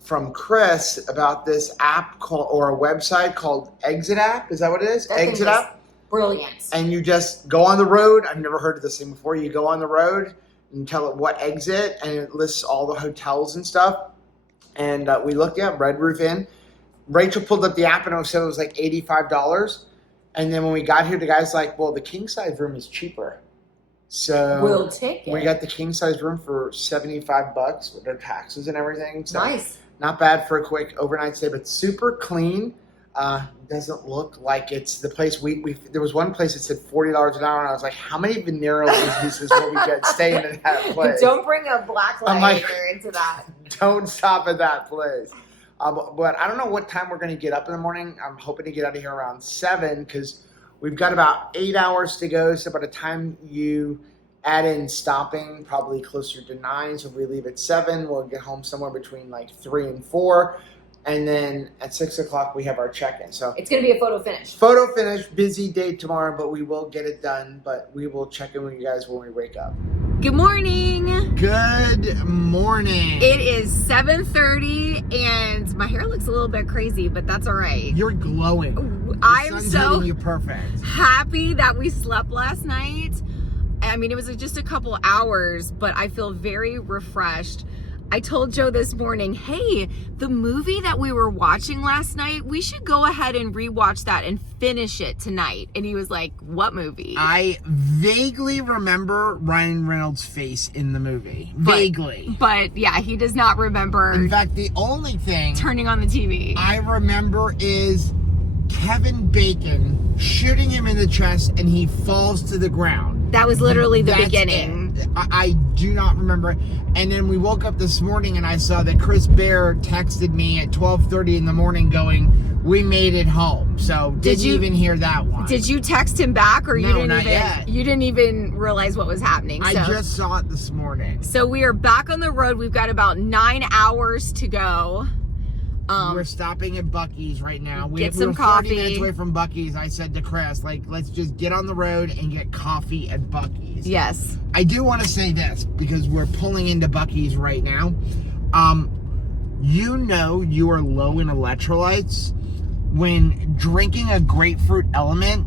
from Chris about this app or a website called Exit App. Is that what it is? That Exit thing is App. Brilliant. And you just go on the road. I've never heard of this thing before. You go on the road and tell it what exit, and it lists all the hotels and stuff. And we looked at Red Roof Inn. Rachel pulled up the app and it said it was like $85. And then when we got here, the guy's like, well, the king size room is cheaper. So we'll take it. We got the king size room for $75 with their taxes and everything. So nice. Not bad for a quick overnight stay, but super clean. Doesn't look like it's the place there was one place that said $40 an hour, and I was like, how many venereal diseases will we get staying in that place? Don't bring a black light into that. Don't stop at that place. But I don't know what time we're going to get up in the morning. I'm hoping to get out of here around 7 because we've got about 8 hours to go. So by the time you add in stopping, probably closer to 9. So if we leave at 7, we'll get home somewhere between like 3 and 4. And then at 6 o'clock, we have our check-in. So it's going to be a photo finish. Photo finish, busy day tomorrow, but we will get it done. But we will check in with you guys when we wake up. Good morning. Good morning. It is 7:30 and my hair looks a little bit crazy, but that's all right. You're glowing. I'm so you perfect. Happy that we slept last night. I mean, it was just a couple hours, but I feel very refreshed. I told Joe this morning, hey, the movie that we were watching last night, we should go ahead and rewatch that and finish it tonight. And he was like, what movie? I vaguely remember Ryan Reynolds' face in the movie. Vaguely. But yeah, he does not remember. In fact, the only thing turning on the TV I remember is Kevin Bacon shooting him in the chest and he falls to the ground. That was literally the beginning. I do not remember. And then we woke up this morning and I saw that Chris Bear texted me at 12:30 in the morning going, "We made it home." So didn't even hear that one. Did you text him back, or No, you didn't not even? yet. You didn't even realize what was happening. I just saw it this morning. So we are back on the road. We've got about 9 hours to go. We're stopping at Buc-ee's right now. We Get some were 40 coffee. minutes away from Buc-ee's. I said to Chris, like, let's just get on the road and get coffee at Buc-ee's. Yes. I do want to say this because we're pulling into Buc-ee's right now. You know you are low in electrolytes when drinking a grapefruit element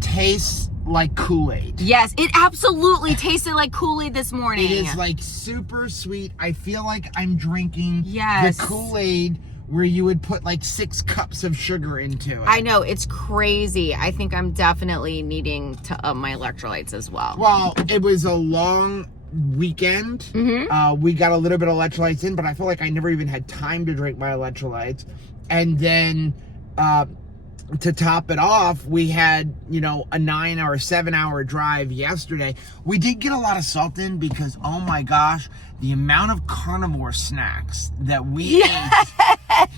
tastes like Kool-Aid. Yes, it absolutely tasted like Kool-Aid this morning. It is like super sweet. I feel like I'm drinking Yes. the Kool-Aid where you would put like 6 cups of sugar into it. I know, it's crazy. I think I'm definitely needing to up my electrolytes as well. Well, it was a long weekend. We got a little bit of electrolytes in, but I feel like I never even had time to drink my electrolytes. And then to top it off, we had, you know, a 9 or 7 hour drive yesterday. We did get a lot of salt in because, oh my gosh, the amount of carnivore snacks that we ate.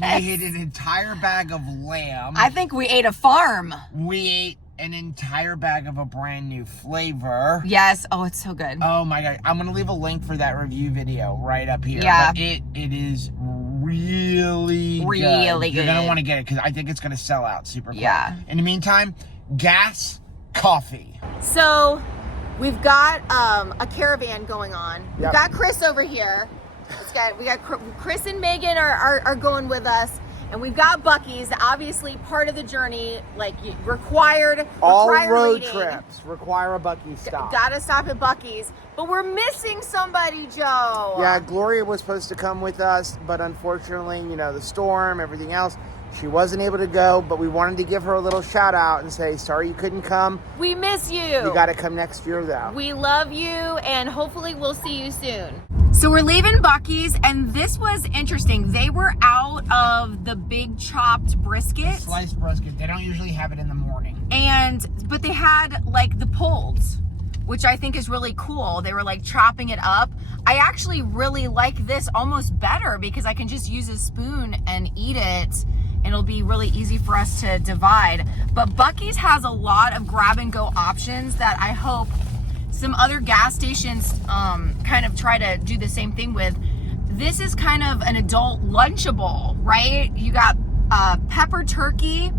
We ate an entire bag of lamb. I think we ate a farm. We ate an entire bag of a brand new flavor. Yes. Oh, it's so good. Oh my God. I'm going to leave a link for that review video right up here. Yeah. But it is really good. You're going to want to get it because I think it's going to sell out super quick. Yeah. In the meantime, gas, coffee. So we've got a caravan going on. We've Yep. got Chris over here. We got Chris and Megan are going with us. And we've got Buc-ee's, obviously part of the journey, like required road reading. trips require a Buc-ee's stop. Gotta stop at Buc-ee's. But we're missing somebody, Joe. Yeah, Gloria was supposed to come with us, but unfortunately, you know, the storm, everything else, she wasn't able to go, but we wanted to give her a little shout out and say, sorry you couldn't come. We miss you. You got to come next year, though. We love you, and hopefully we'll see you soon. So we're leaving Buc-ee's, and this was interesting. They were out of the big chopped brisket. Sliced brisket. They don't usually have it in the morning. But they had like the pulled, which I think is really cool. They were like chopping it up. I actually really like this almost better because I can just use a spoon and eat it. And it'll be really easy for us to divide. But Buc-ee's has a lot of grab and go options that I hope some other gas stations kind of try to do the same thing with. This is kind of an adult Lunchable, right? You got pepper turkey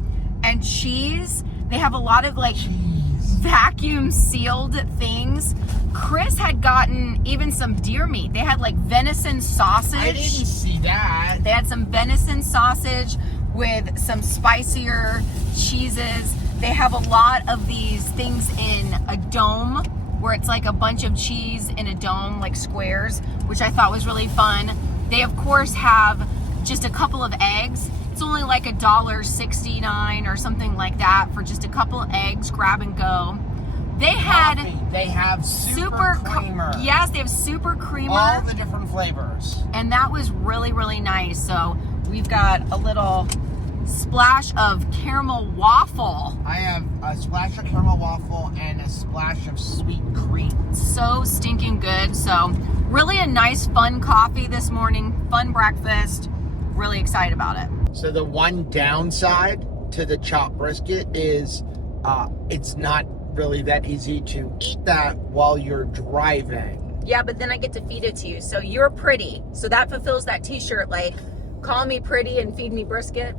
and cheese. They have a lot of like vacuum sealed things. Chris had gotten even some deer meat. They had like venison sausage. I didn't see that. They had some venison sausage with some spicier cheeses. They have a lot of these things in a dome where it's like a bunch of cheese in a dome, like squares, which I thought was really fun. They of course have just a couple of eggs. It's only like $1.69 or something like that for just a couple of eggs, grab and go. They have super creamer. Yes, they have super creamer. All the different flavors. And that was really, really nice. So we've got a little splash of caramel waffle. I have a splash of caramel waffle and a splash of sweet cream. So stinking good. So really a nice, fun coffee this morning, fun breakfast. Really excited about it. So the one downside to the chopped brisket is it's not really that easy to eat that while you're driving. Yeah, but then I get to feed it to you. So you're pretty. So that fulfills that t-shirt, like, call me pretty and feed me brisket.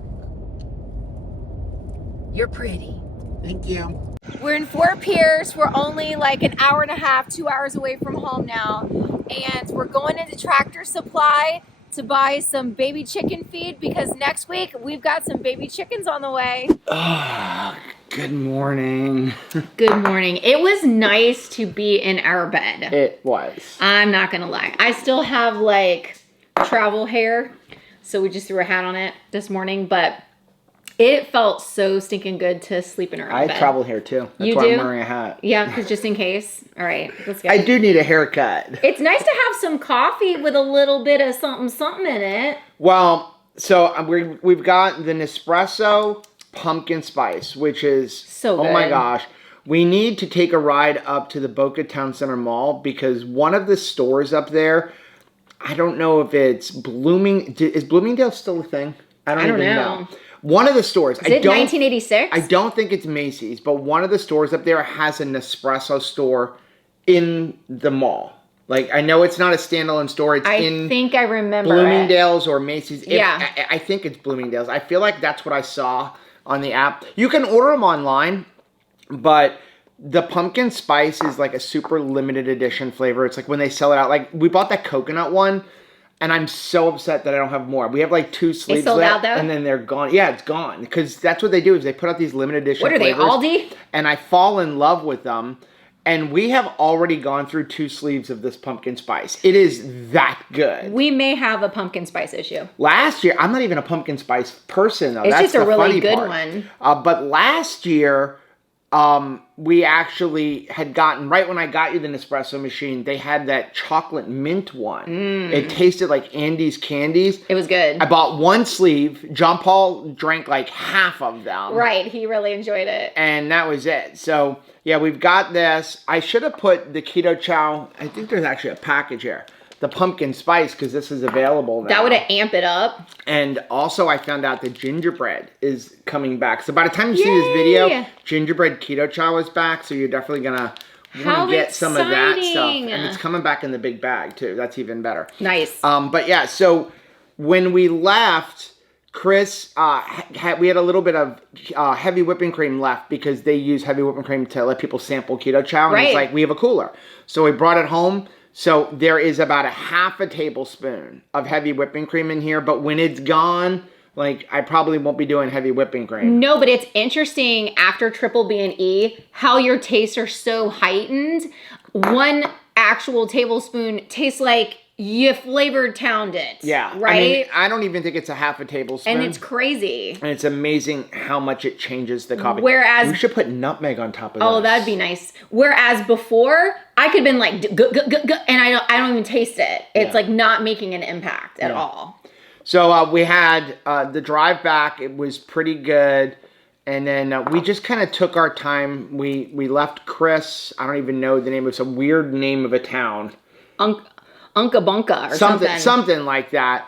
You're pretty. Thank you. We're in Fort Pierce. We're only like an hour and a half, 2 hours away from home now. And we're going into Tractor Supply to buy some baby chicken feed because next week we've got some baby chickens on the way. Good morning. Good morning. It was nice to be in our bed. It was. I'm not gonna lie. I still have like travel hair, so we just threw a hat on it this morning, but it felt so stinking good to sleep in our own bed. I travel hair too. That's You why do? I'm wearing a hat. Yeah, because just in case. All right, let's go. I do need a haircut. It's nice to have some coffee with a little bit of something in it. Well, so we've got the Nespresso pumpkin spice, which is So oh my good. gosh. we need to take a ride up to the Boca Town Center Mall because one of the stores up there, I don't know if it's is Bloomingdale still a thing? I don't even know. One of the stores. Is it 1986? I don't think it's Macy's, but one of the stores up there has an Nespresso store in the mall. Like, I know it's not a standalone store. It's I think I remember Bloomingdale's or Macy's. Yeah. I think it's Bloomingdale's. I feel like that's what I saw on the app. You can order them online, but the pumpkin spice is like a super limited edition flavor. It's like when they sell it out. Like, we bought that coconut one, and I'm so upset that I don't have more. We have like 2 sleeves sold left, out, though? and then they're gone. Yeah, it's gone. Because that's what they do is they put out these limited edition flavors. What are they, Aldi? And I fall in love with them. And we have already gone through 2 sleeves of this pumpkin spice. It is that good. We may have a pumpkin spice issue. Last year, I'm not even a pumpkin spice person, though. It's That's just a the really funny good part. one. But last year, we actually had gotten, right when I got you the Nespresso machine, they had that chocolate mint one. It tasted like Andes candies. It was good. I bought 1 sleeve. John Paul drank like half of them. Right, he really enjoyed it. And that was it. So, yeah, we've got this. I should have put the Keto Chow. I think there's actually a package here. The pumpkin spice, because this is available now. That would have amped it up. And also, I found out that gingerbread is coming back. So by the time you see this video, gingerbread Keto Chow is back. So you're definitely going to want to get some of that stuff. And it's coming back in the big bag, too. That's even better. Nice. But yeah, so when we left, Chris, we had a little bit of heavy whipping cream left because they use heavy whipping cream to let people sample Keto Chow. And it's like, we have a cooler. So we brought it home. So there is about a half a tablespoon of heavy whipping cream in here. But when it's gone, like, I probably won't be doing heavy whipping cream. No, but it's interesting after Triple B and E, how your tastes are so heightened. 1 actual tablespoon tastes like you flavored towned it. Yeah. Right? I mean, I don't even think it's a half a tablespoon. And it's crazy. And it's amazing how much it changes the coffee. Whereas, we should put nutmeg on top of that. Oh, that'd be nice. Whereas before, I could have been like, and I don't even taste it. It's like not making an impact at all. So we had the drive back. It was pretty good. And then we just kind of took our time. We left Chris. I don't even know the name. It's a weird name of a town. Unca Bunca or something. Something like that.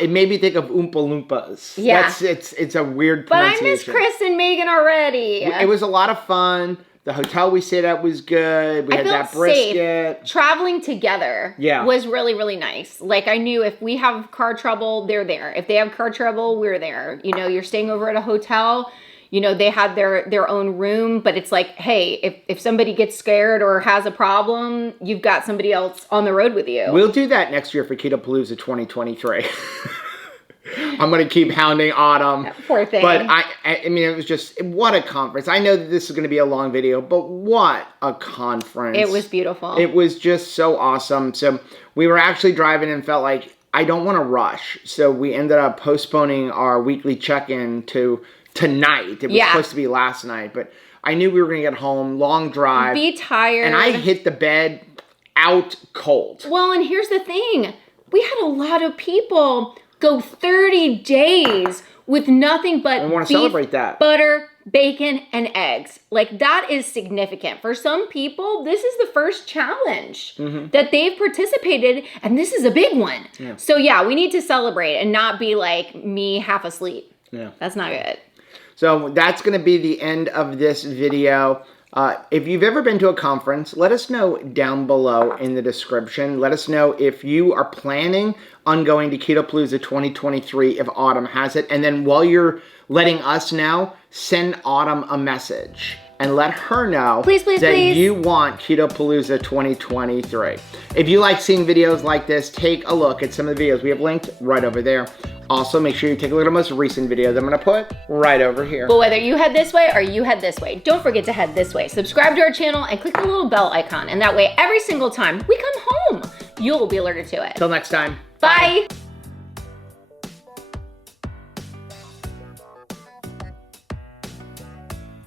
It made me think of Oompa Loompas. Yeah. It's a weird But I pronunciation. miss Chris and Megan already. It was a lot of fun. The hotel we stayed at was good. We had that brisket. Safe. Traveling together was really, really nice. Like, I knew if we have car trouble, they're there. If they have car trouble, we're there. You know, you're staying over at a hotel. You know, they had their own room, but it's like, hey, if somebody gets scared or has a problem, you've got somebody else on the road with you. We'll do that next year for Keto Pa-Lou-Za 2023. I'm going to keep hounding Autumn. That poor thing. But I mean, it was just, what a conference. I know that this is going to be a long video, but what a conference. It was beautiful. It was just so awesome. So we were actually driving and felt like, I don't want to rush. So we ended up postponing our weekly check-in to tonight. It was supposed to be last night, but I knew we were going to get home, long drive. Be tired. And I hit the bed out cold. Well, and here's the thing. We had a lot of people go 30 days with nothing but I want to beef, celebrate that. butter, bacon, and eggs. Like, that is significant. For some people, this is the first challenge that they've participated, and this is a big one. Yeah. So yeah, we need to celebrate and not be like me half asleep. Yeah. That's not good. So that's going to be the end of this video. If you've ever been to a conference, let us know down below in the description. Let us know if you are planning on going to Keto Pa-Lou-Za 2023 if Autumn has it. And then while you're letting us know, send Autumn a message and let her know that you want Keto Pa-Lou-Za 2023. If you like seeing videos like this, take a look at some of the videos we have linked right over there. Also, make sure you take a look at the most recent videos I'm going to put right over here. But whether you head this way or you head this way, don't forget to head this way. Subscribe to our channel and click the little bell icon. And that way, every single time we come home, you'll be alerted to it. Till next time. Bye.